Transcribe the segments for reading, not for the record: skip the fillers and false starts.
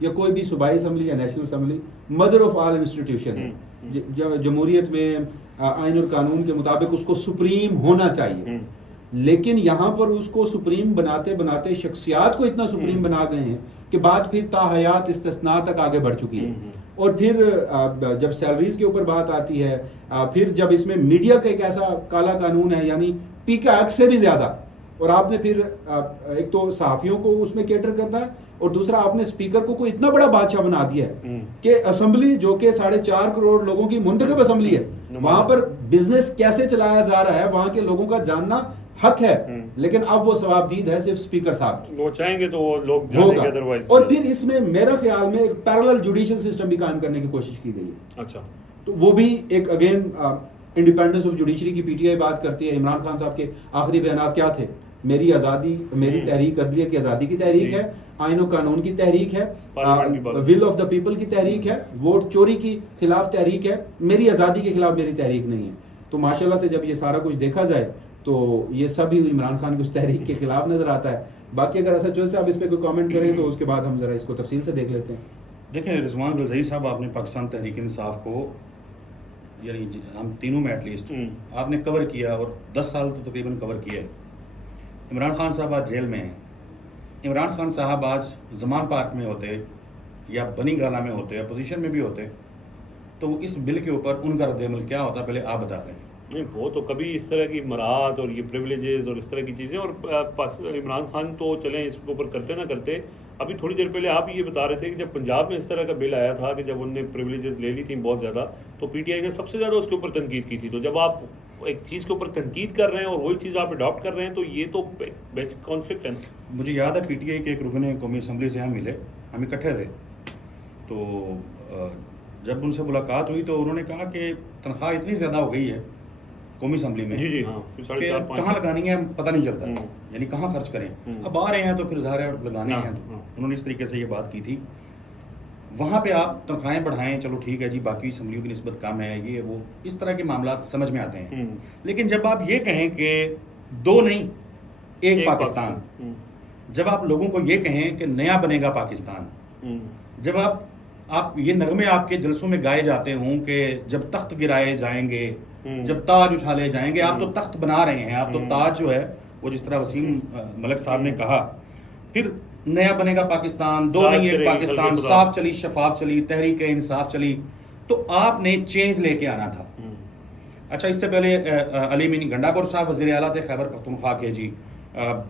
یا کوئی بھی صوبائی اسمبلی یا national assembly mother of all institution ہے. جمہوریت میں آئین اور قانون کے مطابق اس کو سپریم ہونا چاہیے, لیکن یہاں پر اس کو سپریم بناتے بناتے شخصیات کو اتنا سپریم بنا گئے ہیں کہ بات پھر تا حیات استثناء تک آگے بڑھ چکی ہے. اور پھر جب سیلریز کے اوپر بات آتی ہے, پھر جب اس میں میڈیا کا ایک ایسا کالا قانون ہے, یعنی پی کا ایکٹ سے بھی زیادہ, اور آپ نے پھر ایک تو صحافیوں کو اس میں کیٹر کرنا ہے, اور دوسرا آپ نے اسپیکر کو کوئی اتنا بڑا بادشاہ بنا دیا ہے کہ اسمبلی جو کہ 4.5 کروڑ لوگوں کی منتخب اسمبلی ہے, وہاں پر بزنس کیسے چلایا جا رہا ہے وہاں کے لوگوں کا جاننا حق ہے, لیکن اب وہ ثوابدید ہے صرف اسپیکر صاحب کی. وہ چاہیں گے تو وہ لوگ جانیں گے, ادروائز. اور پھر اس میں میرا خیال میں ایک پیرالل جوڈیشل سسٹم بھی قائم کرنے کی کوشش کی گئی ہے. اچھا, تو وہ بھی ایک اگین انڈیپینڈنس آف جوڈیشری کی پی ٹی آئی بات کرتی ہے. عمران خان صاحب کے آخری بیانات کیا تھے؟ میری آزادی, میری تحریک عدلیہ کی آزادی کی تحریک ہے, آئین و قانون کی تحریک ہے, ول آف دا پیپل کی تحریک ہے, ووٹ چوری کی خلاف تحریک ہے, میری آزادی کے خلاف میری تحریک نہیں ہے. تو ماشاءاللہ سے جب یہ سارا کچھ دیکھا جائے تو یہ سب ہی عمران خان کی اس تحریک کے خلاف نظر آتا ہے. باقی اگر اسد چودھری صاحب اس پہ کوئی کامنٹ کریں تو اس کے بعد ہم ذرا اس کو تفصیل سے دیکھ لیتے ہیں. دیکھیں رضوان غلزئی صاحب, آپ نے پاکستان تحریک انصاف کو, یعنی ہم تینوں میں ایٹ لیسٹ آپ نے کور کیا, اور 10 سال تو تقریباً کور کیا ہے. عمران خان صاحب آج جیل میں ہیں. عمران خان صاحب آج زمان پارک میں ہوتے یا بنی گالا میں ہوتے, اپوزیشن میں بھی ہوتے, تو اس بل کے اوپر ان کا رد عمل کیا ہوتا, پہلے آپ بتا دیں. نہیں, وہ تو کبھی اس طرح کی مراعات اور یہ پریولیجز اور اس طرح کی چیزیں, اور عمران خان تو چلیں اس کے اوپر کرتے نہ کرتے. ابھی تھوڑی دیر پہلے آپ یہ بتا رہے تھے کہ جب پنجاب میں اس طرح کا بل آیا تھا کہ جب انہوں نے پریولیجز لے لی تھیں بہت زیادہ, تو پی ٹی آئی نے سب سے زیادہ اس کے اوپر تنقید کی تھی. تو جب آپ ایک چیز کے اوپر تنقید کر رہے ہیں اور وہی چیز آپ اڈاپٹ کر رہے ہیں تو یہ تو بیسک کانفلکٹ ہے. مجھے یاد ہے پی ٹی آئی کے ایک رکن قومی اسمبلی سے ہم ملے, ہم اکٹھے تھے, تو جب ان سے ملاقات ہوئی تو انہوں نے کہا کہ تنخواہ اتنی زیادہ ہو گئی ہے قومی اسمبلی میں, جی ہاں, کہاں لگانی ہے پتہ نہیں چلتا, یعنی کہاں خرچ کریں. اب آ رہے ہیں تو پھر ظاہر ہے لگانے ہیں. انہوں نے اس طریقے سے یہ بات کی تھی. وہاں پہ آپ تنخواہیں بڑھائیں, چلو ٹھیک ہے جی, باقی اسمبلیوں کی نسبت کم ہے, یہ وہ اس طرح کے معاملات سمجھ میں آتے ہیں. لیکن جب آپ یہ کہیں کہ 2 نہیں 1 پاکستان, جب آپ لوگوں کو یہ کہیں کہ نیا بنے گا پاکستان, جب آپ یہ نغمے آپ کے جلسوں میں گائے جاتے ہوں کہ جب تخت گرائے جائیں گے, جب تاج اچھالے جائیں گے, آپ تو تخت بنا رہے ہیں, آپ تو تاج جو ہے وہ جس طرح وسیم ملک صاحب نے کہا, پھر نیا بنے گا پاکستان, 2 نہیں 1 پاکستان, صاف چلی, شفاف چلی, تحریک انصاف چلی, تو آپ نے چینج لے کے آنا تھا. اچھا, اس سے پہلے علی مینی گنڈاپور صاحب وزیر اعلیٰ تھے خیبر پختونخوا کے جی,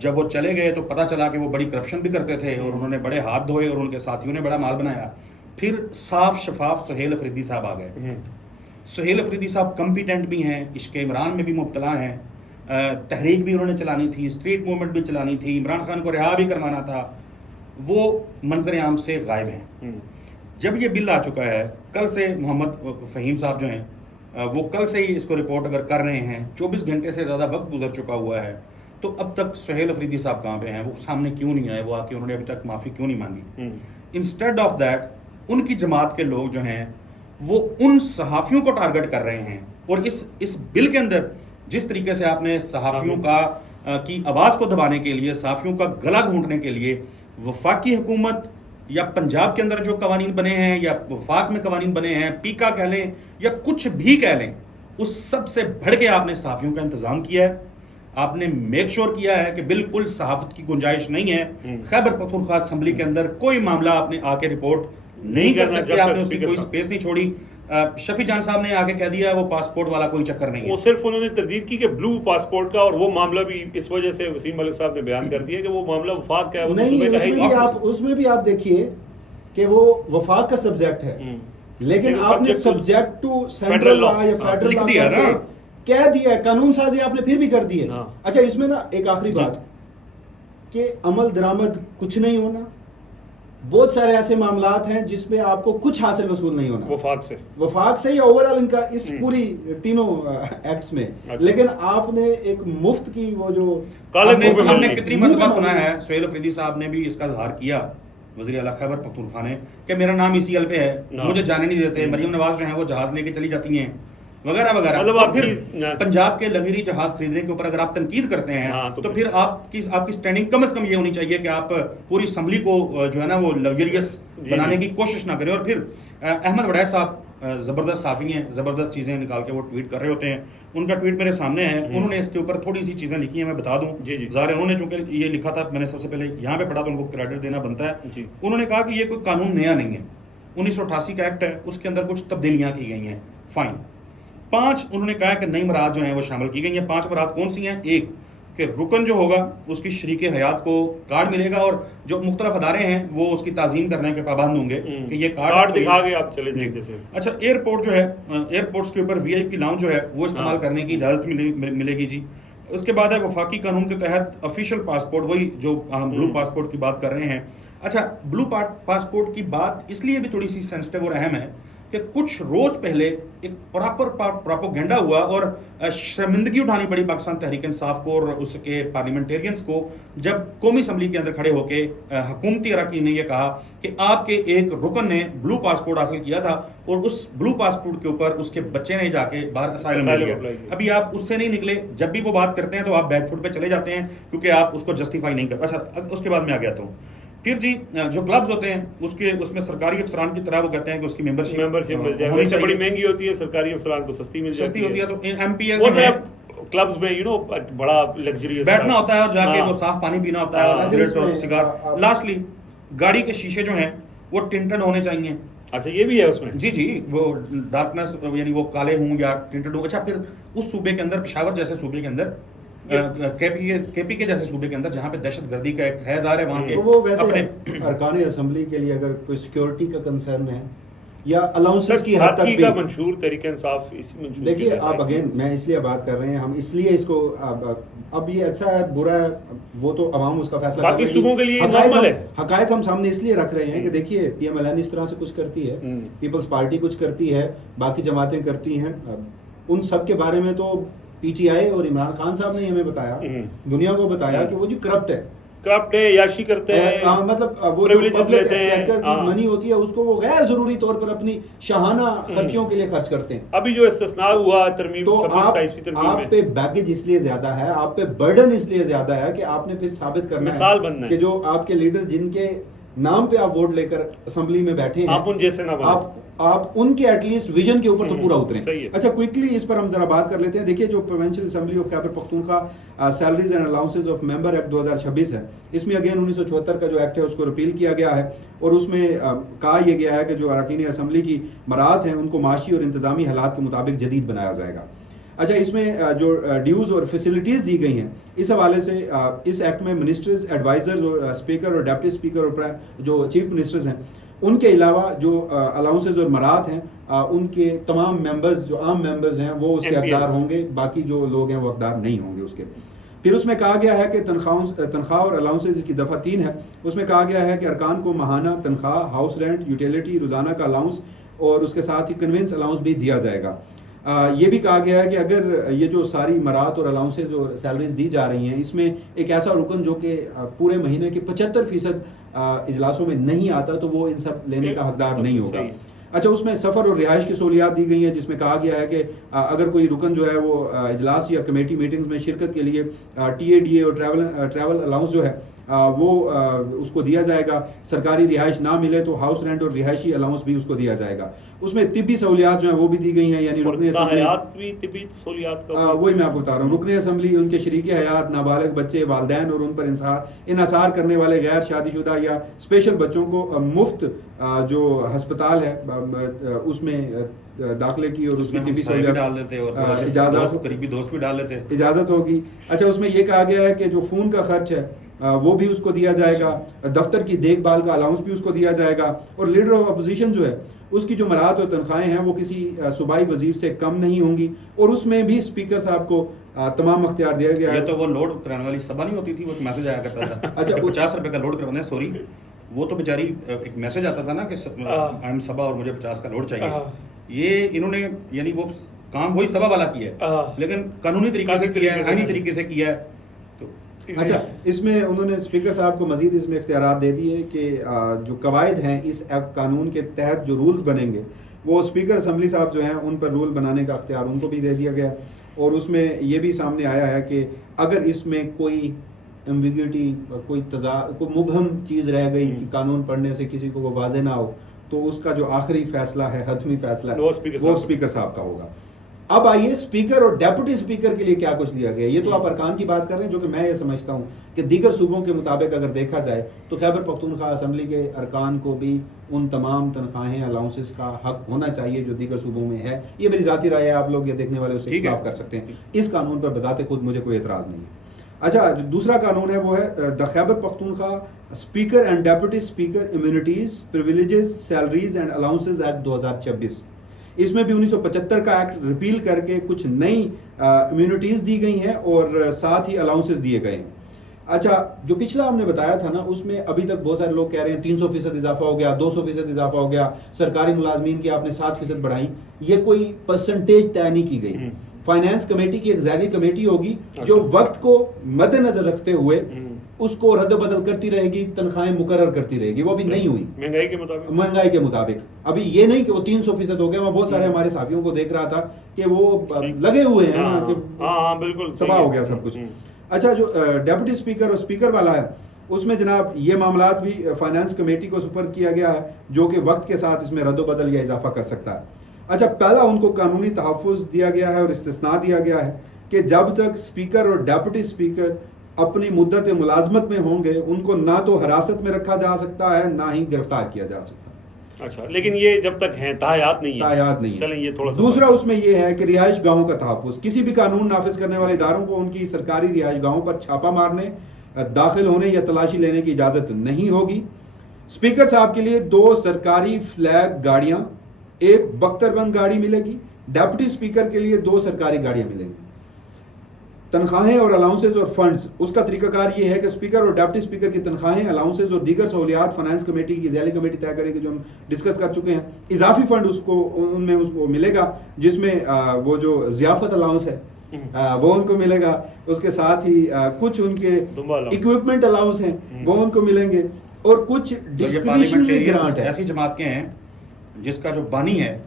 جب وہ چلے گئے تو پتہ چلا کہ وہ بڑی کرپشن بھی کرتے تھے اور انہوں نے بڑے ہاتھ دھوئے اور ان کے ساتھیوں نے بڑا مال بنایا. پھر صاف شفاف سہیل افریدی صاحب آ گئے. سہیل افریدی صاحب کمپیٹنٹ بھی ہیں, عشق عمران میں بھی مبتلا ہیں, تحریک بھی انہوں نے چلانی تھی, اسٹریٹ موومنٹ بھی چلانی تھی, عمران خان کو رہا بھی کروانا تھا, وہ منظر عام سے غائب ہیں. جب یہ بل آ چکا ہے, کل سے محمد فہیم صاحب جو ہیں وہ کل سے ہی اس کو رپورٹ اگر کر رہے ہیں, 24 گھنٹے سے زیادہ وقت گزر چکا ہوا ہے, تو اب تک سہیل افریدی صاحب کہاں پہ ہیں, وہ سامنے کیوں نہیں آئے, وہ آ کے انہوں نے ابھی تک معافی کیوں نہیں مانگی. انسٹیڈ آف دیٹ ان کی جماعت کے لوگ جو ہیں وہ ان صحافیوں کو ٹارگٹ کر رہے ہیں, اور اس بل کے اندر جس طریقے سے آپ نے صحافیوں کی آواز کو دبانے کے لیے, صحافیوں کا گلا گھونٹنے کے لیے وفاقی حکومت یا پنجاب کے اندر جو قوانین بنے ہیں یا وفاق میں قوانین بنے ہیں, پیکا کہہ لیں یا کچھ بھی کہہ لیں, اس سب سے بڑھ کے آپ نے صحافیوں کا انتظام کیا ہے. آپ نے میک شور کیا ہے کہ بالکل صحافت کی گنجائش نہیں ہے. خیبر پختونخوا اسمبلی کے اندر کوئی معاملہ آپ نے آ کے رپورٹ نہیں کر سکتے, آپ نے اس کی کوئی سپیس نہیں چھوڑی. شفیع جان صاحب نے آگے کہہ دیا وہ پاسپورٹ والا کوئی چکر نہیں ہے, وہ صرف انہوں نے تردید کی کہ بلو پاسپورٹ کا, اور وہ معاملہ بھی اس وجہ سے وسیم ملک صاحب نے بیان کر دیا کہ وہ معاملہ وفاق کا ہے. نہیں, اس میں بھی آپ دیکھیے کہ وہ وفاق کا سبجیکٹ ہے, لیکن آپ نے سبجیکٹ ٹو سینٹرل لا یا فیڈرل لا کہہ دیا ہے, قانون سازی آپ نے پھر بھی کر دی ہے. اچھا, اس میں نا ایک آخری بات کہ عمل درآمد کچھ نہیں ہونا, بہت سارے ایسے معاملات ہیں جس میں آپ کو کچھ حاصل وصول نہیں ہونا وفاق سے یا اوورال ان کا اس پوری تینوں ایکٹس میں. لیکن آپ نے ایک مفت کی وہ جو ہم نے کتنی مرتبہ سنا ہے, سہیل افریدی صاحب نے بھی اس کا اظہار کیا, وزیر اعلیٰ خیبر پختونخوا نے, کہ میرا نام ECL پہ ہے, مجھے جانے نہیں دیتے. مریم نواز جو ہیں وہ جہاز لے کے چلی جاتی ہیں, وغیرہ وغیرہ. مطلب اور آپ پھر کی پنجاب کے لنگری جہاز خریدنے کے اوپر اگر آپ تنقید کرتے ہیں تو پھر آپ کی اسٹینڈنگ کم از کم یہ ہونی چاہیے کہ آپ پوری اسمبلی کو جو ہے نا وہ لگژریس بنانے کی کوشش نہ کریں. اور پھر احمد وڑیچ صاحب زبردست صحافی ہیں, زبردست چیزیں نکال کے وہ ٹویٹ کر رہے ہوتے ہیں. ان کا ٹویٹ میرے سامنے ہے, انہوں نے اس کے اوپر تھوڑی سی چیزیں لکھی ہیں, میں بتا دوں. ظاہر انہوں نے چونکہ یہ لکھا تھا, میں نے سب سے پہلے یہاں پہ پڑھا تو ان کو کریڈٹ دینا بنتا ہے. انہوں نے کہا کہ یہ کوئی قانون نیا نہیں ہے, 1988 کا ایکٹ ہے, اس کے اندر کچھ تبدیلیاں کی گئی ہیں. فائن. 5 انہوں نے کہا کہ نئی مراد جو ہیں وہ شامل کی گئی ہیں. 5 مراد کون سی ہیں؟ ایک کہ رکن جو ہوگا اس کی شریک حیات کو کارڈ ملے گا, اور جو مختلف ادارے ہیں وہ اس کی تعظیم کرنے کے پابند ہوں گے کہ یہ کارڈ دکھا کے آپ چلے جائیں. جیسے اچھا, ایئرپورٹ جو ہے, ایئرپورٹس کے اوپر وی آئی پی لاؤنج جو ہے وہ استعمال کرنے کی اجازت ملے گی جی. اس کے بعد ہے وفاقی قانون کے تحت آفیشیل پاسپورٹ, وہی جو ہم بلو پاسپورٹ کی بات کر رہے ہیں. اچھا, بلو پاسپورٹ کی بات اس لیے بھی تھوڑی سی سینسٹیو اور اہم ہے کہ کچھ روز پہلے ایک پراپوگینڈا ہوا اور شرمندگی اٹھانی پڑی پاکستان تحریک انصاف کو اور اس کے پارلیمنٹیرینز کو, جب قومی اسمبلی کے اندر کھڑے ہو کے حکومتی اراکین نے یہ کہا کہ آپ کے ایک رکن نے بلو پاسپورٹ حاصل کیا تھا اور اس بلو پاسپورٹ کے اوپر اس کے بچے نے جا کے باہر اسائلم لیا. ابھی آپ اس سے نہیں نکلے, جب بھی وہ بات کرتے ہیں تو آپ بیک فٹ پہ چلے جاتے ہیں کیونکہ آپ اس کو جسٹیفائی نہیں کر. اچھا, اس کے بعد میں آ گیا ہوں. پھر جی جو کلبز ہوتے ہیں اس میں سرکاری افسران کی طرح وہ کہتے ہیں کہ اس کی ممبرشپ مل جائے, ویسے بڑی مہنگی ہوتی ہے, سرکاری افسران کو سستی ہوتی ہے. تو ایم پی ایس کلبز میں بڑا لگژریس بیٹھنا ہوتا ہے اور جا کے وہ صاف پانی پینا ہوتا ہے, سگریٹ اور سگار. لاسٹلی گاڑی کے شیشے جو ہیں وہ ٹنٹڈ ہونے چاہیے. اچھا, یہ بھی ہے اس میں؟ جی, وہ ڈارکنیس یعنی وہ کالے ہوں یا ٹنٹڈ ہوں. اچھا, پھر اس صوبے کے اندر, پشاور جیسے صوبے کے اندر, کے پی کے جیسے صوبے کے اندر جہاں پہ دہشت گردی کا ایک ہے ظاہر ہے وہاں کے, تو وہ ویسے ارکان اسمبلی کے لیے اگر کوئی سیکیورٹی کا کنسرن ہے یا الاؤنسز کی حد تک بھی, منشور تحریک انصاف اس منشور. دیکھیے آپ اگین میں اس لیے بات کر رہے ہیں, ہم اس لیے اس کو اب یہ اچھا ہے برا ہے وہ تو عوام اس کا فیصلہ باقی صوبوں کے لیے نارمل ہے. حقائق ہم سامنے اس لیے رکھ رہے ہیں کہ دیکھیے پی ایم ایل این اس طرح سے کچھ کرتی ہے, پیپلز پارٹی کچھ کرتی ہے, باقی جماعتیں کرتی ہیں. ان سب کے بارے میں تو پی ٹی آئی اور عمران خان صاحب نے ہمیں بتایا, دنیا کو بتایا کہ وہ جو کرپٹ ہے, یاشی کرتے ہیں, مطلب وہ جو پبلک سیکٹر کی منی ہوتی ہے اس کو وہ غیر ضروری طور پر اپنی شاہانہ خرچیوں کے لیے خرچ کرتے ہیں. ابھی جو استثناء ہوا ترمیم, تو آپ پہ بیگیج اس لیے زیادہ ہے, آپ پہ برڈن اس لیے زیادہ ہے کہ آپ نے پھر ثابت کرنا ہے کہ جو آپ کے لیڈر جن کے نام پہ آپ ووٹ لے کر اسمبلی میں بیٹھے ہیں, آپ ان جیسے نہ بنیں, آپ ان کے ایٹ لیسٹ ویژن کے اوپر تو پورا اتریں. اچھا, کوئکلی اس پر ہم ذرا بات کر لیتے ہیں. دیکھیے جو provincial assembly of Khyber Pakhtunkhwa salaries and allowances of member act 2026 ہے, اس میں اگین 1974 کا جو ایکٹ ہے اس کو ریپیل کیا گیا ہے, اور اس میں کہا یہ گیا ہے کہ جو اراکین اسمبلی کی مراعات ہیں ان کو معاشی اور انتظامی حالات کے مطابق جدید بنایا جائے گا. اچھا, اس میں جو ڈیوز اور فیسلٹیز دی گئی ہیں اس حوالے سے اس ایکٹ میں منسٹرز, ایڈوائزرز اور اسپیکر اور ڈپٹی اسپیکر اور جو چیف منسٹرز ہیں ان کے علاوہ جو الاؤنسز اور مراعات ہیں ان کے تمام ممبرز جو عام ممبرز ہیں وہ اس کے حقدار ہوں گے, باقی جو لوگ ہیں وہ حقدار نہیں ہوں گے اس کے. پھر اس میں کہا گیا ہے کہ تنخواہ اور الاؤنسز کی دفعہ 3 ہے, اس میں کہا گیا ہے کہ ارکان کو ماہانہ تنخواہ, ہاؤس رینٹ, یوٹیلیٹی, روزانہ کا الاؤنس اور اس کے ساتھ ہی کنوینس الاؤنس بھی دیا جائے گا. یہ بھی کہا گیا ہے کہ اگر یہ جو ساری مراعات اور الاؤنسز اور سیلریز دی جا رہی ہیں اس میں ایک ایسا رکن جو کہ پورے مہینے کے 75% اجلاسوں میں نہیں آتا تو وہ ان سب لینے کا حقدار نہیں ہوگا. اچھا, اس میں سفر اور رہائش کی سہولیات دی گئی ہیں جس میں کہا گیا ہے کہ اگر کوئی رکن جو ہے وہ اجلاس یا کمیٹی میٹنگز میں شرکت کے لیے ٹی اے ڈی اے اور ٹریول الاؤنس جو ہے وہ اس کو دیا جائے گا. سرکاری رہائش نہ ملے تو ہاؤس رینٹ اور رہائشی الاؤنس بھی اس کو دیا جائے گا. اس میں طبی سہولیات جو ہیں وہ بھی دی گئی ہیں, یعنی رکن اسمبلی, وہی میں آپ کو بتا رہا ہوں, رکن اسمبلی, ان کے شریک حیات, نابالغ بچے, والدین اور ان پر انحصار کرنے والے غیر شادی شدہ یا اسپیشل بچوں کو مفت جو ہسپتال ہے اس میں داخلے کی اور اس کی طبی سہولیات اجازت ہوگی. اچھا, اس میں یہ کہا گیا ہے کہ جو خون کا خرچ ہے وہ بھی اس کو دیا جائے گا, دفتر کی دیکھ بھال کا الاؤنس بھی اس کو دیا جائے گا, اور لیڈر آف اپوزیشن جو ہے اس کی جو مراعات اور تنخواہیں ہیں وہ کسی صوبائی وزیر سے کم نہیں ہوں گی, اور اس میں بھی اسپیکر صاحب کو تمام اختیار دیا گیا ہے. یہ تو وہ لوڈ کرانے والی سبھا نہیں ہوتی تھی, وہ میسج آیا کرتا تھا. اچھا, 50 روپے کا لوڈ کروانا ہے, سوری وہ تو بیچاری ایک میسج آتا تھا نا کہ آئی ایم سبھا اور مجھے 50 کا لوڈ چاہیے. یہ انہوں نے یعنی وہ کام وہی سبھا والا کیا ہے لیکن قانونی طریقے سے کیا ہے, آئینی طریقے سے کیا ہے. اچھا, اس میں انہوں نے اسپیکر صاحب کو مزید اس میں اختیارات دے دیے کہ جو قواعد ہیں اس قانون کے تحت جو رولز بنیں گے وہ اسپیکر اسمبلی صاحب جو ہیں ان پر رول بنانے کا اختیار ان کو بھی دے دیا گیا، اور اس میں یہ بھی سامنے آیا ہے کہ اگر اس میں کوئی ایمبیگوٹی، کوئی مبہم چیز رہ گئی کہ قانون پڑھنے سے کسی کو وہ واضح نہ ہو، تو اس کا جو آخری فیصلہ ہے، حتمی فیصلہ ہے، وہ اسپیکر صاحب کا ہوگا۔ اب آئیے اسپیکر اور ڈیپوٹی اسپیکر کے لیے کیا کچھ لیا گیا، یہ تو آپ ارکان کی بات کر رہے ہیں، جو کہ میں یہ سمجھتا ہوں کہ دیگر صوبوں کے مطابق اگر دیکھا جائے تو خیبر پختونخوا اسمبلی کے ارکان کو بھی ان تمام تنخواہیں، الاؤنسز کا حق ہونا چاہیے جو دیگر صوبوں میں ہے۔ یہ میری ذاتی رائے ہے، آپ لوگ یہ دیکھنے والے اس سے اختلاف کر سکتے ہیں۔ اس قانون پر بذات خود مجھے کوئی اعتراض نہیں ہے۔ اچھا، جو دوسرا قانون ہے وہ ہے the Khyber Pakhtunkhwa speaker and deputy speaker immunities, privileges, salaries and allowances act 2026۔ اس میں بھی 1975 کا ایکٹ ریپیل کر کے کچھ نئی امیونٹیز دی گئی ہیں اور ساتھ ہی الاؤنسز دیے گئے ہیں۔ اچھا، جو پچھلا ہم نے بتایا تھا نا، اس میں ابھی تک بہت سارے لوگ کہہ رہے ہیں 300% اضافہ ہو گیا، 200% اضافہ ہو گیا، سرکاری ملازمین کی آپ نے 7% بڑھائیں۔ یہ کوئی پرسنٹیج طے نہیں کی گئی۔ فائنانس کمیٹی کی ایک ذیلی کمیٹی ہوگی جو وقت کو مد نظر رکھتے ہوئے اس کو رد و بدل کرتی رہے گی، تنخواہیں مقرر کرتی رہے گی۔ وہ بھی نہیں ہوئی مہنگائی کے مطابق۔ ابھی یہ نہیں کہ وہ 300% ہو گیا۔ میں بہت سارے ہمارے ساتھیوں کو دیکھ رہا تھا کہ وہ لگے ہوئے ہیں نا کہ بالکل تباہ ہو گیا سب کچھ۔ اچھا، جو ڈیپوٹی اسپیکر اور اسپیکر والا ہے، اس میں جناب یہ معاملات بھی فائنانس کمیٹی کو سپرد کیا گیا ہے، جو کہ وقت کے ساتھ اس میں رد و بدل یا اضافہ کر سکتا ہے۔ اچھا، پہلا ان کو قانونی تحفظ دیا گیا ہے اور استثناء دیا گیا ہے کہ جب تک اسپیکر اور ڈیپوٹی اسپیکر اپنی مدت ملازمت میں ہوں گے، ان کو نہ تو حراست میں رکھا جا سکتا ہے، نہ ہی گرفتار کیا جا سکتا۔ اچھا، لیکن یہ جب تک ہیں تاحیات نہیں ہے۔ چلیں یہ تھوڑا سا دوسرا اس میں یہ ہے کہ رہائش گاہوں کا تحفظ۔ کسی بھی قانون نافذ کرنے والے اداروں کو ان کی سرکاری رہائش گاہوں پر چھاپا مارنے، داخل ہونے یا تلاشی لینے کی اجازت نہیں ہوگی۔ اسپیکر صاحب کے لیے 2 سرکاری فلیگ گاڑیاں، 1 بختر بند گاڑی ملے گی۔ ڈیپٹی اسپیکر کے لیے 2 سرکاری گاڑیاں ملیں گی۔ تنخواہیں اور الاؤنسز اور فنڈز، اس کا طریقہ کار یہ ہے کہ اسپیکر اور ڈیپٹی اسپیکر کی تنخواہیں، الاؤنسز اور دیگر سہولیات فائنانس کمیٹی کی ذیلی کمیٹی طے کرے گی، جو ہم ڈسکس کر چکے ہیں۔ اضافی فنڈ اس کو ملے گا، جس میں وہ جو ضیافت الاؤنس ہے وہ ان کو ملے گا، اس کے ساتھ ہی کچھ ان کے اکوپمنٹ الاؤنس ہیں وہ ان کو ملیں گے، اور کچھ ڈسکریشنری گرانٹ ہے۔ ایسی جماعت کے ہیں جس کا جو بانی ہے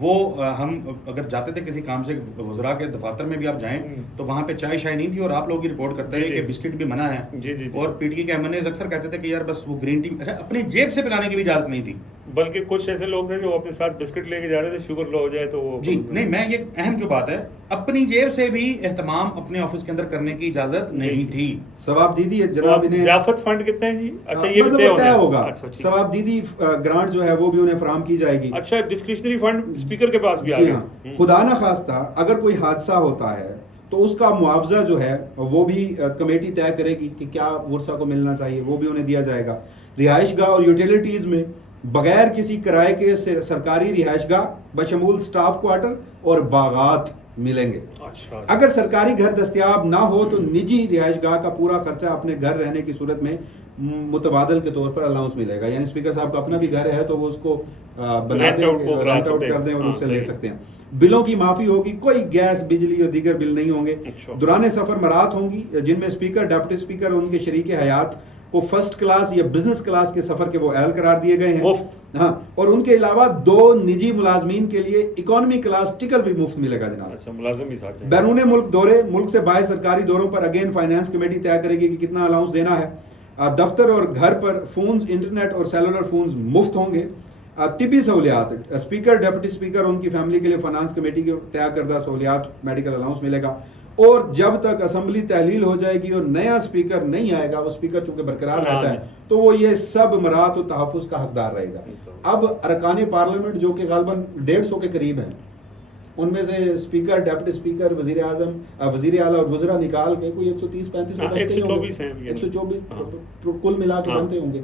وہ ہم اگر جاتے تھے کسی کام سے، وزراء کے دفاتر میں بھی آپ جائیں تو وہاں پہ چائے شائے نہیں تھی، اور آپ لوگ کی رپورٹ کرتے ہیں کہ بسکٹ بھی منع ہے، اور پی ٹی کے ایم این اے اکثر کہتے تھے کہ یار بس وہ گرین ٹی، اچھا اپنی جیب سے پلانے کی بھی اجازت نہیں تھی، بلکہ کچھ ایسے لوگ تھے جو اپنے ساتھ بسکٹ لے کے جاتے تھے، شوگر لو ہو جائے تو وہ جی نہیں، میں یہ اہم جو بات ہے، اپنی جیب سے بھی اہتمام اپنے آفس کے اندر کرنے کی اجازت نہیں تھی۔ ثواب دیدی جناب انہیں ضیافت فنڈ کتنے ہیں جی؟ اچھا، یہ مطلب طے ہوگا، ثواب دیدی گرانٹ جو ہے وہ بھی انہیں فراہم کی جائے گی۔ اچھا، ڈسکریشنری فنڈ اسپیکر کے پاس بھی آ گیا۔ خدا نہ خواستہ اگر کوئی حادثہ ہوتا ہے تو اس کا معاوضہ جو ہے وہ بھی کمیٹی طے کرے گی کہ کیا ورثہ کو ملنا چاہیے، وہ بھی انہیں دیا جائے گا۔ رہائش گاہ اور یوٹیلیٹیز میں بغیر کسی کرائے کے سرکاری رہائش گاہ بشمول سٹاف کوارٹر اور باغات ملیں گے۔ اگر سرکاری گھر دستیاب نہ ہو تو نجی رہائش گاہ کا پورا خرچہ اپنے گھر رہنے کی صورت میں متبادل کے طور پر الاؤنس ملے گا، یعنی اسپیکر صاحب کا اپنا بھی گھر ہے تو وہ اس کو بنا دیں، رینٹ آؤٹ کر دیں اور اس سے لے سکتے ہیں۔ بلوں کی معافی ہوگی، کوئی گیس، بجلی اور دیگر بل نہیں ہوں گے۔ دوران سفر مرات ہوں گی جن میں اسپیکر، ڈیپٹی اسپیکر اور ان کے شریک حیات کو فرسٹ کلاس یا بزنس کلاس کے سفر کے وہ اہل قرار دیے گئے ہیں، ہاں، اور ان کے علاوہ 2 نجی ملازمین کے لیے اکانومی کلاس ٹکٹ بھی مفت ملے گا جناب۔ ملازم بھی ساتھ بیرون ملک دورے، ملک سے باہر سرکاری دوروں پر اگین فائنانس کمیٹی طے کرے گی کہ کتنا الاؤنس دینا ہے۔ دفتر اور گھر پر فونز، انٹرنیٹ اور سیلولر فونز مفت ہوں گے۔ طبی سہولیات، اسپیکر، ڈیپٹی اسپیکر اور ان کی فیملی کے لیے فائنانس کمیٹی کے طے کردہ سہولیات، میڈیکل الاؤنس ملے گا۔ اور جب تک اسمبلی تحلیل ہو جائے گی اور نیا اسپیکر نہیں آئے گا، وہ اسپیکر چونکہ برقرار رہتا ہے تو وہ یہ سب مرات و تحفظ کا حقدار رہے گا۔ اب ارکان پارلیمنٹ جو کہ غالباً 150 کے قریب ہیں، ان میں سے اسپیکر، ڈیپٹی اسپیکر، وزیر اعظم، وزیر اعلیٰ اور وزراء نکال کے کوئی 130-135 124 کل ملا کے بنتے ہوں گے۔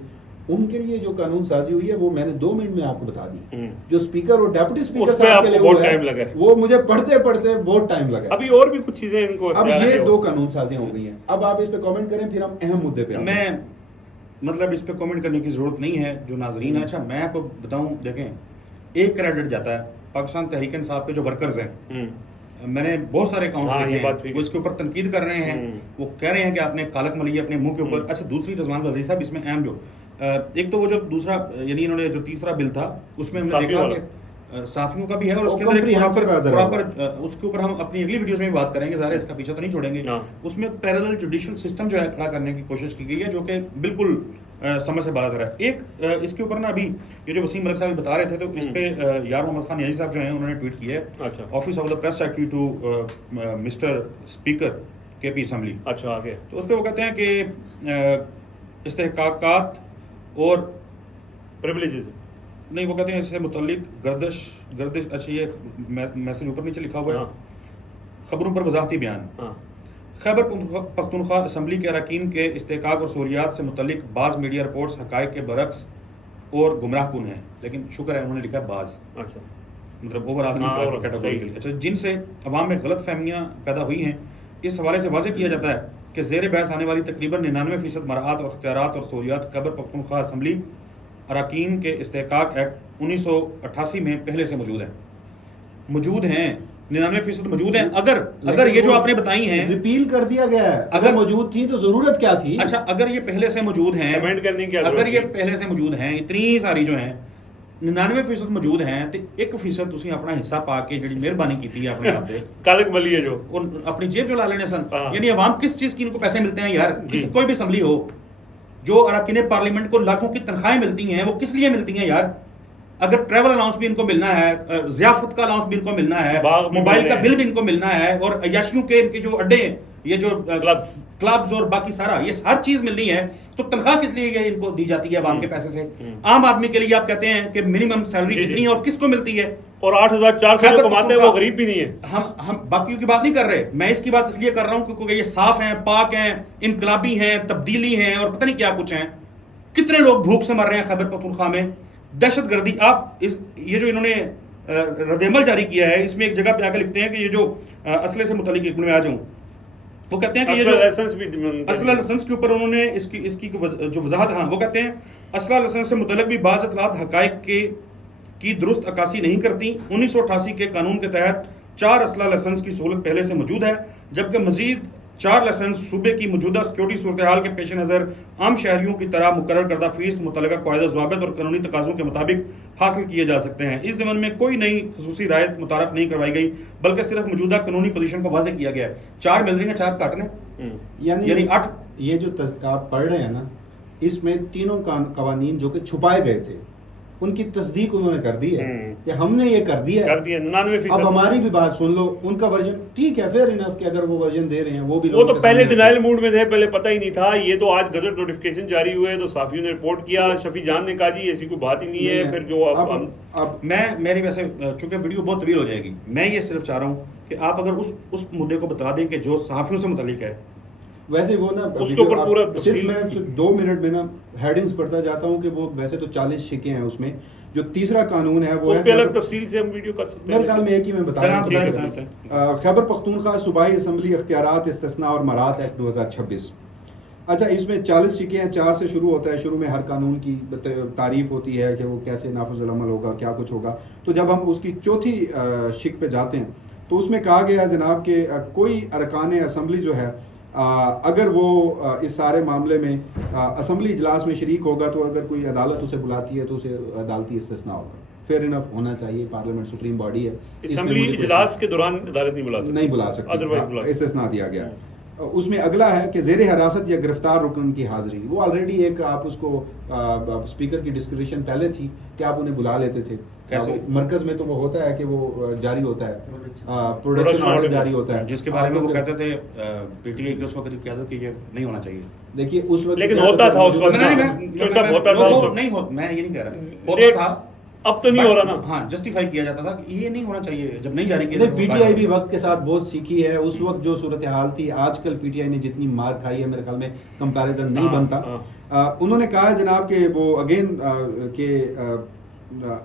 ان کے لیے جو قانون سازی ہوئی ہے وہ میں نے 2 منٹ میں آپ کو بتا دی۔ جو اسپیکر اور ڈیپٹی اسپیکر صاحب کے لیے وہ مجھے پڑھتے پڑھتے بہت ٹائم لگا۔ ابھی اور بھی کچھ چیزیں ان کو، اب یہ 2 قانون سازیاں ہو گئی ہیں۔ اب آپ اس پہ کامنٹ کریں، پھر ہم اہم مدے پہ۔ میں مطلب اس پہ کامنٹ کرنے کی ضرورت نہیں ہے جو ناظرین ہے۔ اچھا میں آپ کو بتاؤں، دیکھیں ایک کریڈٹ جاتا ہے پاکستان تحریک انصاف کے جو ورکرز ہیں، میں نے بہت سارے اکاؤنٹس دیکھے ہیں، وہ اس کے اوپر تنقید کر رہے ہیں، وہ کہہ رہے ہیں کہ آپ نے کالک ملی ہے اپنے منہ کے اوپر۔ اچھا دوسری رضوان غزالی صاحب اس میں اہم جو ایک تو وہ جو دوسرا، یعنی انہوں نے جو تیسرا بل تھا اس میں ہم نے دیکھا کہ صحافیوں کا بھی ہے اور اس کے اندر اس کے اوپر ہم اپنی اگلی ویڈیوز میں بھی بات کریں گے، ظاہر ہے اس کا پیچھا تو نہیں چھوڑیں گے. اس میں پیرالل جوڈیشل سسٹم جو ہے کھڑا کرنے کی کوشش کی گئی ہے جو کہ بالکل سمجھ سے بالاتر ہے. ایک اس کے اوپر نا ابھی یہ جو وسیم ملک صاحب بتا رہے تھے تو اس پہ یار محمد خان نیازی صاحب جو ہیں انہوں نے ٹویٹ کیا ہے office of the press secretary to mister speaker K P assembly. اچھا آگے تو اس پہ وہ کہتے ہیں کہ استحقاقات اور پریولیجز نہیں، وہ کہتے ہیں اس سے متعلق گردش. اچھا یہ میسج اوپر نیچے لکھا ہوا ہے، خبروں پر وضاحتی بیان. خیبر پختونخوا اسمبلی کے اراکین کے استحقاق اور سہولیات سے متعلق بعض میڈیا رپورٹس حقائق کے برعکس اور گمراہ کن ہیں، لیکن شکر ہے انہوں نے لکھا بعض، مطلب اوور آل کیٹیگری کے لیے. اچھا، جن سے عوام میں غلط فہمیاں پیدا ہوئی ہیں. اس حوالے سے واضح کیا جاتا ہے کہ زیر بحث آنے والی تقریباً 99% مراعات اور اختیارات اور سہولیات خیبر پختونخوا اسمبلی اراکین کے استحقاق ایکٹ 1988 میں پہلے سے موجود ہیں. 99% موجود ہیں. اگر یہ جو آپ نے بتائی ہیں ریپیل کر دیا گیا ہے، اگر موجود تھی تو ضرورت کیا تھی؟ اچھا، اگر یہ پہلے سے موجود ہیں، اگر یہ پہلے سے موجود ہیں، اتنی ساری جو ہیں 99% موجود ہیں تو 1% تسی اپنا حصہ پا کے جڑی مہربانی کی ہے اپنے آپ سے کالک ملی ہے جو اپنی جیب چلا لینے سن. یعنی عوام کس چیز کی ان کو پیسے ملتے ہیں یار؟ کوئی بھی اسمبلی ہو جو اراکین پارلیمنٹ کو لاکھوں کی تنخواہیں ملتی ہیں، وہ کس لیے ملتی ہیں یار؟ اگر ٹریول الاؤنس بھی ان کو ملنا ہے، ضیافت کا الاؤنس بھی ان کو ملنا ہے، موبائل کا بل بھی ان کو ملنا ہے، اور عیاشیوں کے ان کے جو اڈے ہیں، یہ جو کلبز اور باقی سارا یہ ہر چیز ملنی ہے، تو تنخواہ کس لیے یہ ان کو دی جاتی ہے عوام کے پیسے سے؟ عام آدمی کے لیے آپ کہتے ہیں کہ منیمم سیلری کتنی ہے اور کس کو ملتی ہے؟ اور 8,400 جو کماتے ہیں وہ غریب بھی نہیں ہے. ہم باقیوں کی بات نہیں کر رہے، میں اس کی بات اس لیے کر رہا ہوں کیونکہ یہ صاف ہیں، پاک ہیں، انقلابی ہیں، تبدیلی ہیں اور پتہ نہیں کیا کچھ ہیں. کتنے لوگ بھوک سے مر رہے ہیں خیبر پختونخوا میں، دہشت گردی. آپ یہ جو انہوں نے رد عمل جاری کیا ہے، اس میں ایک جگہ پہ آ کے لکھتے ہیں کہ یہ جو اسلحے سے متعلق، ایک منٹ میں آ جاؤں، وہ کہتے ہیں کہ یہ جو اسلحہ لائسنس کے اوپر انہوں نے اس کی جو وضاحت، ہاں وہ کہتے ہیں اسلحہ لائسنس سے متعلق بھی بعض اطلاعات حقائق کی درست عکاسی نہیں کرتی. 1988 کے قانون کے تحت 4 اسلحہ لائسنس کی سہولت پہلے سے موجود ہے، جبکہ مزید 4 لائسنس صوبے کی موجودہ سیکورٹی صورتحال کے پیش نظر عام شہریوں کی طرح مقرر کردہ فیس متعلقہ قاعدہ ضوابط اور قانونی تقاضوں کے مطابق حاصل کیے جا سکتے ہیں. اس ضمن میں کوئی نئی خصوصی رعایت متعارف نہیں کروائی گئی، بلکہ صرف موجودہ قانونی پوزیشن کو واضح کیا گیا ہے. 4 مل رہی ہیں، 4 کاٹنے، یعنی 8. یہ جو آپ پڑھ رہے ہیں نا، اس میں تینوں قوانین جو کہ چھپائے گئے تھے ان کی تصدیق انہوں نے کر دی ہے کہ ہم نے یہ کر دیا ہے. 99%. اب ہماری بھی بات سن لو، ان کا ورژن ٹھیک ہے، فیئر انف کہ اگر وہ ورژن دے رہے ہیں وہ بھی وہ تو پہلے ڈینائل موڈ میں تھے، پہلے پتہ ہی نہیں تھا. یہ تو آج گزٹ نوٹیفیکیشن جاری ہوئے تو صحافیوں نے رپورٹ کیا، شفیع جان نے کہا جی ایسی کوئی بات ہی نہیں ہے. پھر جو اب میری ویسے چونکہ ویڈیو بہت طویل ہو جائے گی، میں یہ صرف چاہ رہا ہوں کہ آپ اگر اس مدعے کو بتا دیں کہ جو صحافیوں سے متعلق ہے. ویسے وہ نا اس کے اوپر پورا صرف میں 2 منٹ میں نا ہیڈنگز پڑھتا جاتا ہوں کہ وہ ویسے تو 40 شکیں ہیں اس میں. جو تیسرا قانون ہے وہ اس پہ الگ تفصیل سے ہم ویڈیو کر سکتے ہیں. میرے خیال میں ایک ہی میں بتا رہا ہوں. خیبر پختونخوا صوبائی اسمبلی اختیارات استثناء اور مراعات ایکٹ 2026. اچھا، اس میں 40 شکیں ہیں، 4 سے شروع ہوتا ہے. شروع میں ہر قانون کی تعریف ہوتی ہے کہ وہ کیسے نافذ العمل ہوگا، کیا کچھ ہوگا. تو جب ہم اس کی چوتھی شک پہ جاتے ہیں تو اس میں کہا گیا ہے جناب کہ کوئی ارکان اسمبلی جو ہے اگر وہ اس سارے معاملے میں اسمبلی اجلاس میں شریک ہوگا تو اگر کوئی عدالت اسے بلاتی ہے تو اسے عدالتی استثناء ہوگا. فیئر انف ہونا چاہیے، پارلیمنٹ سپریم باڈی ہے. اسمبلی اجلاس کے دوران عدالت نہیں بلا سکتی، استثناء دیا گیا. اس میں اگلا ہے کہ زیر حراست یا گرفتار رکن کی حاضری. وہ آلریڈی ایک آپ اس کو اسپیکر کی ڈسکریشن پہلے تھی کہ آپ انہیں بلا لیتے تھے. مرکز میں تو وہ ہوتا ہے کہ وہ جاری ہوتا ہے، پروڈکشن آرڈر جاری ہوتا ہے، جس کے بارے میں وہ کہتے تھے پی ٹی آئی کی اس وقت قیادت کہ یہ نہیں ہونا چاہیے. دیکھیے اس وقت لیکن ہوتا تھا اس وقت، نہیں میں یہ نہیں کہہ رہا ہوتا تھا، اب تو نہیں ہو رہا نا. ہاں، جسٹیفائی کیا جاتا تھا کہ یہ نہیں ہونا چاہیے جب نہیں جاری کیا. پی ٹی آئی بھی وقت کے ساتھ بہت سیکھی ہے. اس وقت جو صورتحال تھی، آج کل پی ٹی آئی نے جتنی مار کھائی ہے میرے خیال میں کمپیریزن نہیں بنتا. انہوں نے کہا جناب کہ وہ اگین کہ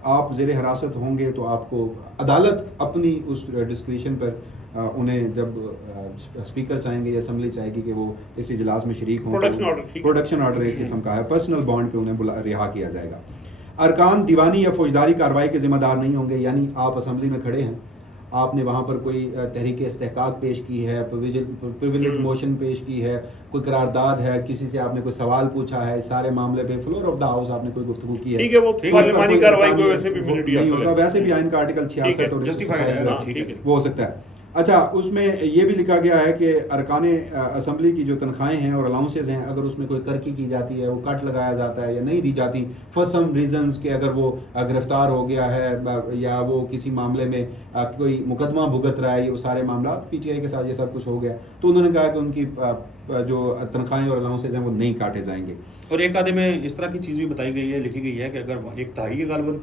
آپ زیر حراست ہوں گے تو آپ کو عدالت اپنی اس ڈسکریشن پر انہیں جب اسپیکر چاہیں گے یا اسمبلی چاہے گی کہ وہ اس اجلاس میں شریک ہوں، پروڈکشن آرڈر ایک قسم کا ہے، پرسنل بانڈ پہ انہیں رہا کیا جائے گا. ارکان دیوانی یا فوجداری کارروائی کے ذمہ دار نہیں ہوں گے. یعنی آپ اسمبلی میں کھڑے ہیں آپ نے وہاں پر کوئی تحریک استحقاق پیش کی ہے, پریویلیج موشن پیش کی ہے, کوئی قرارداد ہے, کسی سے آپ نے کوئی سوال پوچھا ہے, اس سارے معاملے پہ فلور آف دا ہاؤس آپ نے کوئی گفتگو کی ہے, ٹھیک ہے, وہ پارلیمانی کارروائی کو ویسے بھی immunity نہیں حاصل ہے. ہوتا, ویسے بھی آئین کا آرٹیکل 66 اور وہ ہو سکتا ہے. اچھا, اس میں یہ بھی لکھا گیا ہے کہ ارکان اسمبلی کی جو تنخواہیں ہیں اور الاؤنسز ہیں, اگر اس میں کوئی کرکی کی جاتی ہے, وہ کٹ لگایا جاتا ہے یا نہیں دی جاتی فار سم ریزنز, کہ اگر وہ گرفتار ہو گیا ہے یا وہ کسی معاملے میں کوئی مقدمہ بھگت رہا ہے, یہ وہ سارے معاملات پی ٹی آئی کے ساتھ یہ سب کچھ ہو گیا, تو انہوں نے کہا کہ ان کی جو تنخواہیں اور الاؤنسز ہیں وہ نہیں کاٹے جائیں گے. اور ایک آدھے میں اس طرح کی چیز بھی بتائی گئی ہے, لکھی گئی ہے کہ اگر ایک تاریخ غالباً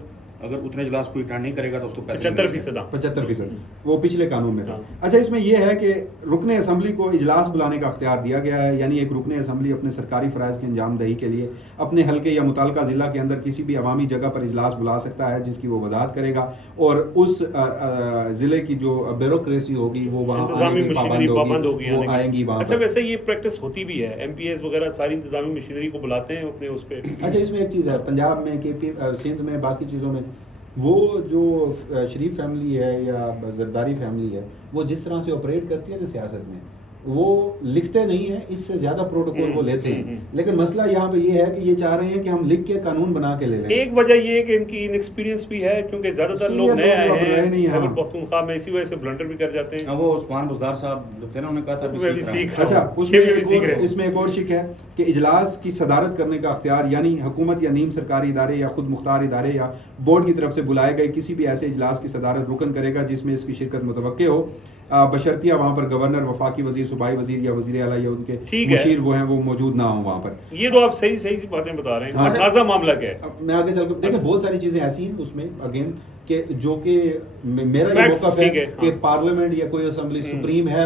اگر اتنے اجلاس کوئی اٹینڈ نہیں کرے گا تو اس کو 75%, وہ پچھلے قانون میں تھا. اچھا, اس میں یہ ہے کہ رکن اسمبلی کو اجلاس بلانے کا اختیار دیا گیا ہے, یعنی ایک رکن اسمبلی اپنے سرکاری فرائض کی انجام دہی کے لیے اپنے حلقے یا متعلقہ ضلع کے اندر کسی بھی عوامی جگہ پر اجلاس بلا سکتا ہے جس کی وہ وضاحت کرے گا, اور اس ضلع کی جو بیوروکریسی ہوگی وہ وہاں انتظامی مشینری پابند ہوگی, وہ آئیں گی وہاں. اچھا, ویسے یہ پریکٹس ہوتی بھی ہے, ایم پی ایز وغیرہ ساری انتظامی مشینری کو بلاتے ہیں اپنے اس پہ. اچھا, اس میں ایک چیز ہے, پنجاب میں, کے پی, سندھ میں, باقی چیزوں میں وہ جو شریف فیملی ہے یا زرداری فیملی ہے, وہ جس طرح سے آپریٹ کرتی ہے نا سیاست میں, وہ لکھتے نہیں ہیں, اس سے زیادہ پروٹوکول وہ لیتے ہیں. لیکن مسئلہ یہاں پہ یہ ہے کہ یہ چاہ رہے ہیں کہ ہم لکھ کے قانون بنا کے لے لیں. ایک وجہ یہ ہے کہ ان کی انیکسپیرینس بھی ہے, کیونکہ زیادہ تر لوگ نئے آئے ہیں خیبر پختونخوا میں, اسی وجہ سے بلنڈر بھی کر جاتے ہیں. وہ عثمان بزدار صاحب جو تھے نا, انہوں نے کہا تھا. اچھا, اس میں ایک اور شک ہے کہ اجلاس کی صدارت کرنے کا اختیار یعنی حکومت یا نیم سرکاری ادارے یا خود مختار ادارے یا بورڈ کی طرف سے بلائے گئے کسی بھی ایسے اجلاس کی صدارت رکن کرے گا جس میں اس کی شرکت متوقع ہو, بشرطیہ وہاں پر گورنر, وفاقی وزیر, صوبائی وزیر یا وزیر اعلیٰ یا ان کے مشیر وہ ہیں وہ موجود نہ ہوں وہاں پر. یہ تو آپ صحیح باتیں بتا رہے ہیں. تازہ معاملہ کیا ہے, میں آگے چل کے دیکھیں, بہت ساری چیزیں ایسی ہیں اس میں اگین کہ جو کہ میرا یہ موقف ہے کہ پارلیمنٹ یا کوئی اسمبلی سپریم ہے,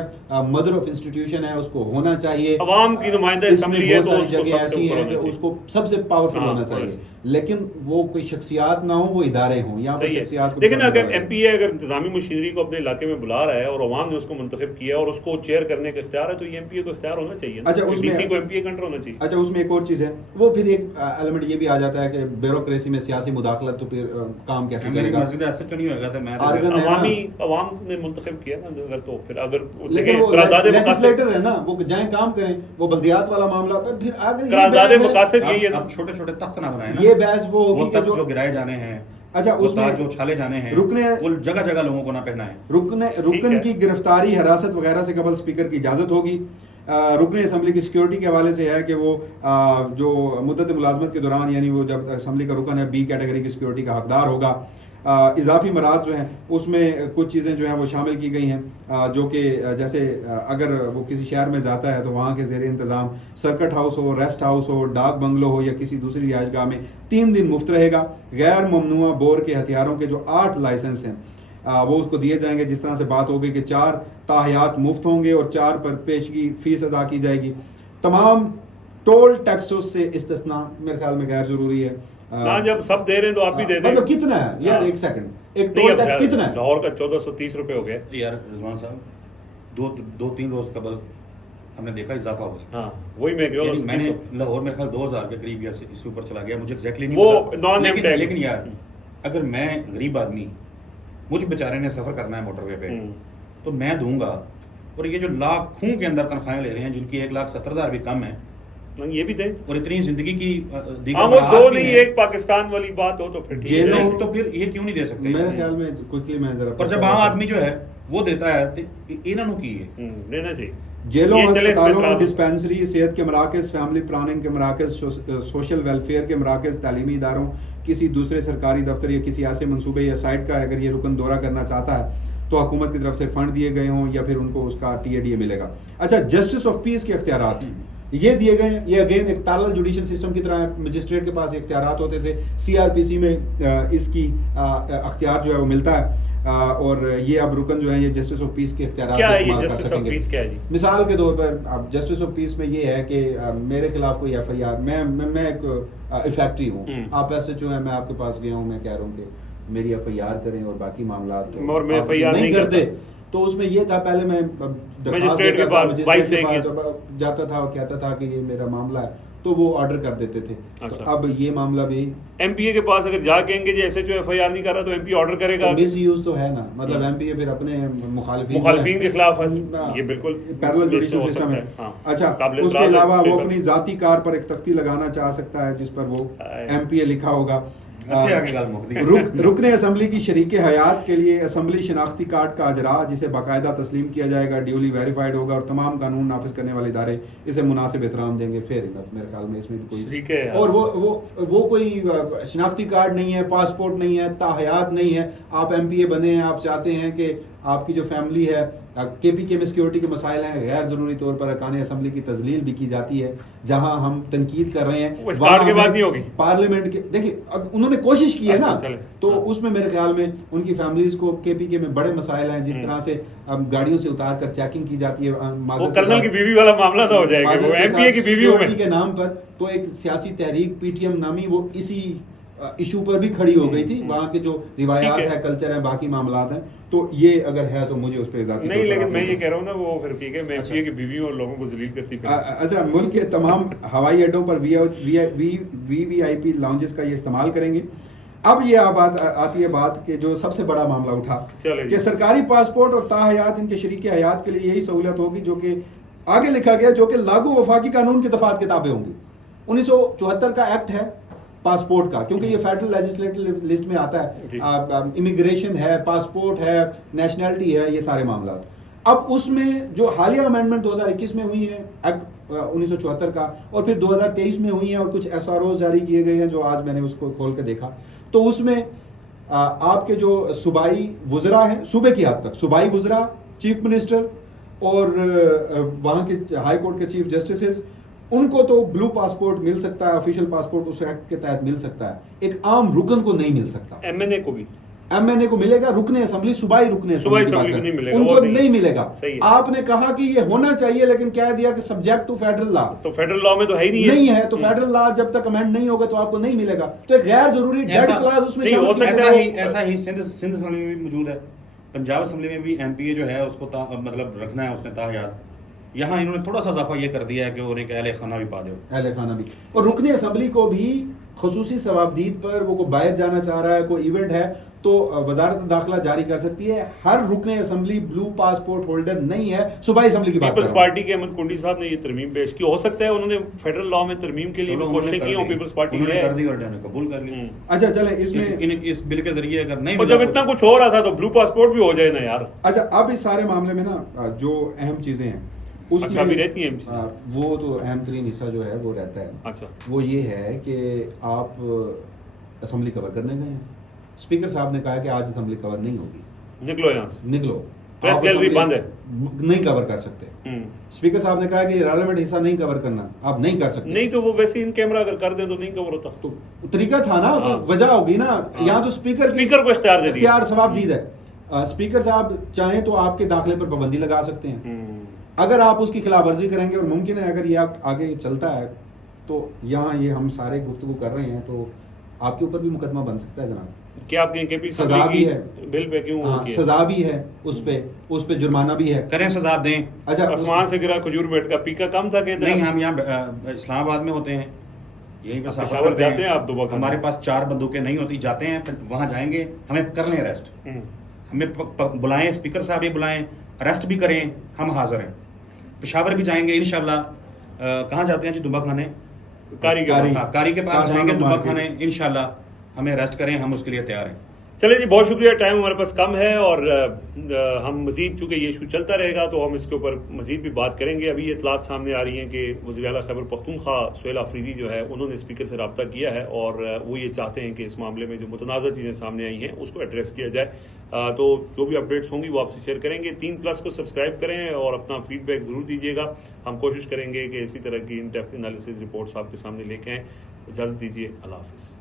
مدر آف انسٹیٹیوشن ہے, اس کو ہونا چاہیے, عوام کی نمائندہ اسمبلی ہے, تو بہت ساری جگہیں ایسی ہیں کہ اس کو سب سے پاورفل ہونا چاہیے, لیکن وہ کوئی شخصیات نہ ہوں, وہ ادارے ہوں. یہاں پر شخصیات کو, لیکن اگر ایم پی اے اگر انتظامی مشینری کو اپنے علاقے میں بلا رہا ہے اور عوام نے اس کو منتخب کیا اور اس کو چیئر کرنے کا اختیار ہے, تو یہ ایم پی اے کو اختیار ہونا چاہیے. اچھا, اس ڈی سی کو ایم پی اے کنٹرول ہونا چاہیے. اچھا, اس میں ایک اور چیز ہے, وہ پھر ایک ایلیمنٹ یہ بھی آ جاتا ہے کہ بیوروکریسی میں سیاسی مداخلت, تو پھر کام کیسے کرے گا. عوام نے منتخب کیا نا, اگر تو پھر اگر لیکن وہ لیجسلیٹر ہے نا, وہ جائیں کام کریں, وہ بلدیات والا معاملہ پھر آگے قرارداد مقاصد یہی ہے نا, چھوٹے چھوٹے تخت نہ بنائیں. یہ بحث وہ ہوگی کہ جو گرائے جانے ہیں, اچھا اس میں جو چھالے جانے ہیں, وہ جگہ جگہ لوگوں کو نہ پہنائیں. رکن کی گرفتاری, حراست وغیرہ سے قبل اسپیکر کی اجازت ہوگی. رکن اسمبلی کی سیکیورٹی کے حوالے سے ہے کہ وہ جو مدت ملازمت کے دوران, یعنی وہ جب اسمبلی کا رکن ہے, بی کیٹیگری کی سیکیورٹی کا حقدار ہوگا. اضافی مراد جو ہیں اس میں کچھ چیزیں جو ہیں وہ شامل کی گئی ہیں, جو کہ جیسے اگر وہ کسی شہر میں جاتا ہے تو وہاں کے زیر انتظام سرکٹ ہاؤس ہو, ریسٹ ہاؤس ہو, ڈاک بنگلو ہو یا کسی دوسری رہائش گاہ میں 3 دن مفت رہے گا. غیر ممنوعہ بور کے ہتھیاروں کے جو 8 لائسنس ہیں وہ اس کو دیے جائیں گے, جس طرح سے بات ہوگی کہ 4 تاحیات مفت ہوں گے اور 4 پر پیشگی فیس ادا کی جائے گی. تمام ٹول ٹیکسز سے استثناء میرے خیال میں غیر ضروری ہے. جب سب دے رہے ہیں تو آپ بھی دے دیں. مطلب کتنا ہے یار, ایک سیکنڈ, ایک ٹول ٹیکس کتنا ہے؟ لاہور کا 1430 روپے ہو گیا یار رضوان صاحب, 2-3 روز قبل ہم نے دیکھا اضافہ ہوا. ہاں وہی میں گیا, میں نے لاہور میں خیال 2000 کے قریب یا اس سے اوپر چلا گیا, مجھے ایگزیکٹلی نہیں پتا. لیکن یار اگر میں غریب آدمی, مجھ بیچارے نے سفر کرنا ہے موٹر وے پہ, تو میں دوں گا. اور یہ جو لاکھوں کے اندر تنخواہیں لے رہے ہیں, جن کی 1,70,000 بھی کم ہے, یہ بھی دیں, اور اتنی زندگی کی وہ 2 نہیں, ایک پاکستان والی بات ہو تو پھر جیلوں, تو پھر یہ کیوں نہیں دے سکتے میرے خیال میں کوئکلی میں ذرا. پر جب عام آدمی جو ہے وہ دیتا ہے تو انہوں کی ہے دینا چاہیے. جیلوں, ہسپتالوں, ڈسپینسری, صحت کے مراکز, فیملی پلاننگ کے مراکز, سوشل ویلفیئر کے مراکز, تعلیمی اداروں, کسی دوسرے سرکاری دفتر یا کسی ایسے منصوبے یا سائٹ کا اگر یہ رکن دورہ کرنا چاہتا ہے تو حکومت کی طرف سے فنڈ دیے گئے ہوں یا پھر ان کو اس کا TADA ملے گا. اچھا, جسٹس آف پیس کے اختیارات یہ دیے گئے ہیں. یہ اگین ایک پیرلل جوڈیشل سسٹم کی طرح ہے, مجسٹریٹ کے پاس اختیارات ہوتے تھے, CRPC میں اس کی اختیار جو ہے وہ ملتا ہے, اور یہ اب رکن جو ہیں یہ جسٹس آف پیس کے اختیارات استعمال کر سکیں گے. مثال کے طور پر اب جسٹس آف پیس میں یہ ہے کہ میرے خلاف کوئی FIR, میں ایک افیکٹری ہوں, آپ SHO ہیں, میں آپ کے پاس گیا ہوں, میں کہہ رہا ہوں کہ میری FIR کریں اور باقی معاملات نہیں کرتے, تو اس میں یہ تھا پہلے میں درخواست دیتا تھا, مجسٹریٹ کے پاس جاتا تھا اور کہتا تھا کہ یہ میرا معاملہ ہے, تو وہ آرڈر کر دیتے تھے. اچھا. اب یہ معاملہ بھی ایم پی اے کے پاس اگر جا کہیں گے ji S H O F I R نہیں کر رہا تو ایم پی آرڈر کرے گا. مس یوز تو ہے نا, مطلب ایم پی اے پھر اپنے مخالفین کے خلاف یہ بالکل پیرلل جوڈیشل سسٹم ہے. اچھا, اس کے علاوہ وہ اپنی ذاتی کار پر ایک تختی لگانا چاہ سکتا ہے جس پر وہ ایم پی اے لکھا ہوگا. رکن اسمبلی کی شریک حیات کے لیے اسمبلی شناختی کارڈ کا اجراء جسے باقاعدہ تسلیم کیا جائے گا, ڈیولی ویریفائڈ ہوگا اور تمام قانون نافذ کرنے والے ادارے اسے مناسب احترام دیں گے. فیئر انف, میرے خیال میں اس میں بھی کوئی اور وہ کوئی شناختی کارڈ نہیں ہے, پاسپورٹ نہیں ہے, تاحیات نہیں ہے. آپ ایم پی اے بنے ہیں, آپ چاہتے ہیں کہ آپ کی جو فیملی ہے, کے پی کے میں سیکیورٹی کے مسائل ہیں, غیر ضروری طور پر ارکان اسمبلی کی تذلیل بھی کی جاتی ہے. جہاں ہم تنقید کر رہے ہیں وہاں کے بعد نہیں ہوگی پارلیمنٹ کے, دیکھیے انہوں نے کوشش کی ہے نا, تو اس میں میرے خیال میں ان کی فیملیز کو کے پی کے میں بڑے مسائل ہیں, جس طرح سے گاڑیوں سے اتار کر چیکنگ کی جاتی ہے. وہ کرنل کی بیوی والا معاملہ نہ ہو جائے گا, وہ ایم پی اے کی بیوی ہو کے نام پر. تو ایک سیاسی تحریک پی ٹی ایم نامی وہ اسی ایشو پر بھی کھڑی ہو گئی تھی. وہاں کے جو روایات ہے, کلچر ہیں, باقی معاملات ہیں, تو یہ اگر ہے تو مجھے اس پہ ذاتی نہیں, لیکن میں یہ کہہ رہا ہوں نا وہ پھر ٹھیک ہے میں ایم پی اے کی بیوی اور لوگوں کو ذلیل کرتی پھر. اچھا, ملک کے تمام ہوائی اڈوں پر وی آئی پی لاؤنجز کا یہ استعمال کریں گے. اب یہ آتی ہے بات کہ جو سب سے بڑا معاملہ اٹھا کہ سرکاری پاسپورٹ اور تاحیات ان کے شریک حیات کے لیے یہی سہولت ہوگی جو کہ آگے لکھا گیا, جو کہ لاگو وفاقی قانون کے دفعات کے تابع ہوں گی. 1974 کا ایکٹ ہے پاسپورٹ کا, کیونکہ یہ فیڈرل لیجسلیٹو لسٹ میں آتا ہے. امیگریشن ہے, پاسپورٹ ہے, نیشنلٹی ہے, یہ سارے معاملات. اب اس میں جو حالیہ امینڈمنٹ 2021 میں ہوئی ہیں ایکٹ 1974 کا, اور پھر 2023 میں ہوئی ہیں, اور کچھ ایس آر اوز جاری کیے گئے ہیں جو آج میں نے اس کو کھول کے دیکھا, تو اس میں آپ کے جو صوبائی وزراء ہیں, صوبے کی حد تک صوبائی وزراء, چیف منسٹر اور وہاں کے ہائی کورٹ کے چیف جسٹسز, ان کو تو بلو پاسپورٹ مل سکتا ہے, آفیشیل پاسپورٹ اس ایکٹ کے تحت مل سکتا ہے. ایک عام رکن کو نہیں مل سکتا. ایم این اے کو بھی, ایم این اے کو ملے گا, رکن اسمبلی صوبائی رکن اسمبلی ان کو نہیں ملے گا. آپ نے کہا کہ یہ ہونا چاہیے, لیکن کہہ دیا کہ سبجیکٹ ٹو فیڈرل لا, تو فیڈرل لا میں تو ہے ہی نہیں ہے, تو فیڈرل لا جب تک امینڈ نہیں ہوگا تو آپ کو نہیں ملے گا. تو ایک غیر ضروری ڈیڈ کلاز اس میں ہو سکتا ہے. ایسا ہی سندھ اسمبلی میں بھی موجود ہے, پنجاب اسمبلی میں بھی ایم پی اے جو ہے اس کو مطلب رکھنا ہے اس نے تاحیات. یہاں انہوں نے تھوڑا سا اضافہ یہ کر دیا ہے کہ انہیں ایک اہل خانہ بھی پا دو, اہل خانہ بھی. اور رکن اسمبلی کو بھی خصوصی ثوابدید پر وہ کوئی باہر جانا چاہ رہا ہے, کوئی ایونٹ ہے, تو وزارت داخلہ جاری کر سکتی ہے. ہر رکن اسمبلی بلو پاسپورٹ ہولڈر نہیں ہے. صوبائی اسمبلی کی بات پیپلز پارٹی کے احمد کنڈی صاحب نے یہ ترمیم پیش کی, ہو سکتا ہے انہوں نے فیڈرل لا میں ترمیم کے لیے کوششیں کی ہوں, پیپلز پارٹی نے کر دی اور قبول کر لی. اچھا چلیں, اس میں اس بل کے ذریعے اگر نہیں, جب اتنا کچھ ہو رہا تھا تو بلو پاسپورٹ بھی ہو جائے نا یار. اچھا, اب اس سارے معاملے میں نا جو اہم چیزیں ہیں اس میں بھی رہتی ہیں, وہ تو اہم ترین حصہ جو ہے وہ رہتا ہے. اچھا, وہ یہ ہے کہ آپ اسمبلی کور کرنے گئے ہیں, اسپیکر صاحب نے کہا کہ آج اسمبلی کور نہیں ہوگی, نکلو یہاں سے, نکلو, پریس گیلری بند ہے, نہیں کور کر سکتے. اسپیکر صاحب نے کہا کہ ریلیونٹ حصہ نہیں کور کرنا, آپ نہیں کر سکتے. نہیں تو وہ ویسے ان کیمرہ اگر کر دیں تو نہیں کور ہوتا, تو طریقہ تھا نا, وجہ ہوگی نا. یہاں تو اسپیکر کو اختیار ثوابدید ہے. اسپیکر صاحب چاہیں تو آپ کے داخلے پر پابندی لگا سکتے ہیں اگر آپ اس کی خلاف ورزی کریں گے, اور ممکن ہے اگر یہ آگے چلتا ہے تو یہاں یہ ہم سارے گفتگو کر رہے ہیں تو آپ کے اوپر بھی مقدمہ بن سکتا ہے جناب. کیا آپ کے پی سزا بھی ہے, بل پہ کیوں سزا بھی ہے, اس پہ جرمانہ بھی ہے, کریں سزا دیں. اچھا, آسمان سے گرا کھجور بیٹ کا پیکا کم تھا کہ نہیں, ہم یہاں اسلام آباد میں ہوتے ہیں, یہیں پہ صحافت کرتے ہیں. آپ دو ہمارے پاس 4 بندوقیں نہیں ہوتی, جاتے ہیں وہاں جائیں گے, ہمیں کر لیں اریسٹ, ہمیں بلائیں, اسپیکر صاحب یہ بلائیں, اریسٹ بھی کریں, ہم حاضر ہیں. پشاور بھی جائیں گے انشاءاللہ. کہاں جاتے ہیں جی؟ دبا خانے, کاری کے پاس جائیں گے, دبا خانے, انشاءاللہ ہمیں اریسٹ کریں, ہم اس کے لیے تیار ہیں. چلیں جی, بہت شکریہ. ٹائم ہمارے پاس کم ہے اور ہم مزید چونکہ یہ ایشو چلتا رہے گا تو ہم اس کے اوپر مزید بھی بات کریں گے. ابھی اطلاعات سامنے آ رہی ہیں کہ وزیر اعلیٰ خیبر پختونخوا سہیل آفریدی جو ہے انہوں نے اسپیکر سے رابطہ کیا ہے اور وہ یہ چاہتے ہیں کہ اس معاملے میں جو متنازع چیزیں سامنے آئی ہیں اس کو ایڈریس کیا جائے. تو جو بھی اپڈیٹس ہوں گی وہ آپ سے شیئر کریں گے. 3+ کو سبسکرائب کریں اور اپنا فیڈ بیک ضرور دیجیے گا. ہم کوشش کریں گے کہ اسی طرح کی ان ڈیپتھ انالیسز رپورٹس آپ کے سامنے لے کے آئیں. اجازت دیجیے, اللہ حافظ.